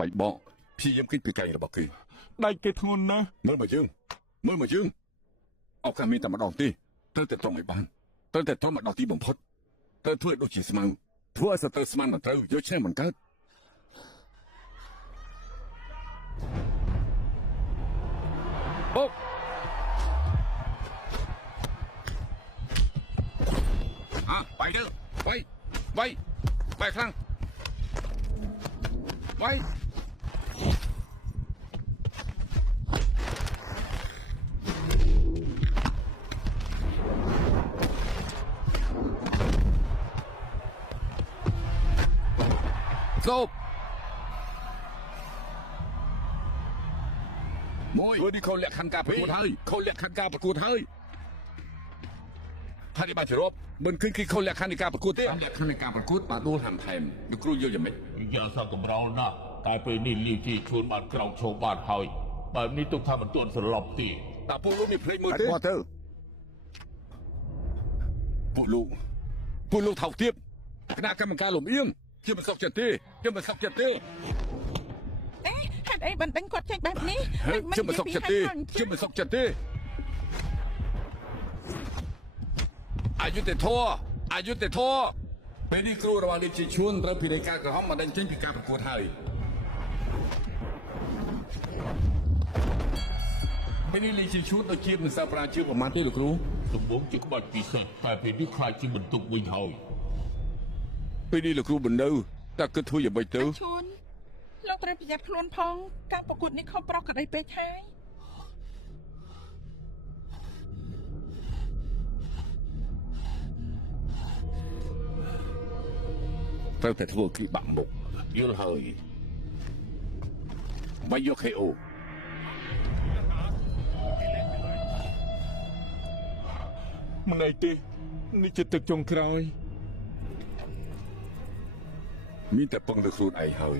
វាយបកព្យាយាមគិតពីកែរបស់គេដៃគេធ្ងន់ណាស់មើលមកយើងឱកាសមានតែម្ដងទេត្រូវតែត្រង់ឲ្យបានត្រូវតែត្រង់មកដល់ទីបំផុតត្រូវធ្វើដូចជាស្មៅធ្វើឲ្យសត្រូវស្មានមិនត្រូវយកឈ្នះមិនកើតអូបាយទៅបាយខ្លាំងបាយសូបមួយនេះเขาលក្ខខណ្ឌការប្រកួតហើយเขาលក្ខខណ្ឌការប្រកួតហើយថានេះបានជារាប់មិនឃើញគេเขาលក្ខខណ្ឌនៃការប្រកួតទេលក្ខខណ្ឌនៃការប្រកួតបាទដួលហាំថែមលោកគ្រូយល់យ៉ាងម៉េចយ៉ាងសង្កម្រោលណាស់តែពេលនេះលាវជីជួនបានក្រោកឈោបានហើយបែបនេះទុកថាមិនទាន់សន្លប់ទេតើពួកលោកនេះភ្លេចមើលទេគាត់ទៅពួកលោកថោកទាបគណៈកម្មការលំអៀងជាមិនសុខចិត្តទេហេតុអីបណ្ដឹងគាត់ចេញបែបនេះជាមិនសុខចិត្តទេអយុធធរពេលនេះគ្រូរបស់លាវជីឈួនត្រូវពិនិត្យការក្រហមមកដេញចេញពីការប្រកួតហើយពេលនេះលាវជីឈួនដូចជាមិនសូវប្រាជឿប្រមាណទេលោកគ្រូដំបូងជាក្បាច់ពិសេសតែពេលនេះខ្លាចជាបន្ទុកវិញហើយពេលនេះលោកគ្រូបណ្នៅតើគិតធ្វើយ៉ាងម៉េចទៅឈួនលោកត្រូវប្រយ័ត្នខ្លួនផងការប្រកួតនេះខុសប្រុសក្តីពេកហើយត្រូវតែធ្វើគឺបាក់មុខយល់ហើយបាយយក KO មិនអីទេនេះជាទឹកចុងក្រោយមានតែពឹងលើខ្លួនឯងហើយ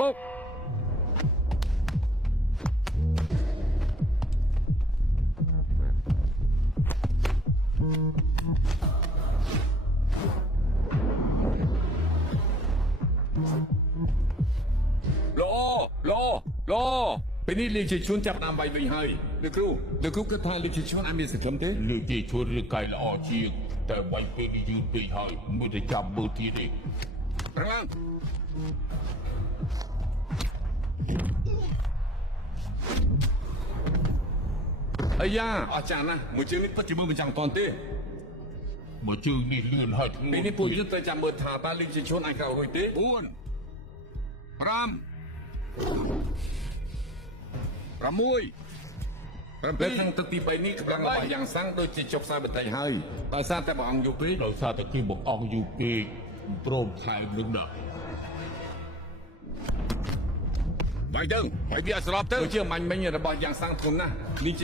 បោកលោពេលនេះលាវជីឈួនចាប់តាមវាយវិញហើយលោកគ្រូគិតថាលាវជីឈួនអាចមានសង្ឃឹមទេលាវជីឈួនឬកៃល្អជាងតែវាយពេលនេះយូរពេកហើយមួយតែចាំមើលទៀតទេប្រឡាំងអាយ៉ាអស្ចារ្យណាស់មួយជើងនេះពិតជាមើលមិនចាំតាន់ទេមួយជើងនេះលឿនហើយពេលនេះពួកយើងត្រូវចាំមើលថាតើលាវជីឈួនអាចក្រោករួចទេ4 5ពេលខាងទឹកទី3នេះកម្លាំងរបស់យ៉ាងសាំងដូចជាចុកខ្សែបន្តិចហើយដោយសារតែបងអង្គយូរពេកដោយសារតែគឺបងអង្គយូរពេកព្រមថែមនឹងណាបាយទៅហើយវាស្របទៅជាមាញ់មិញរបស់យ៉ាងសាំងធំណាស់នេះ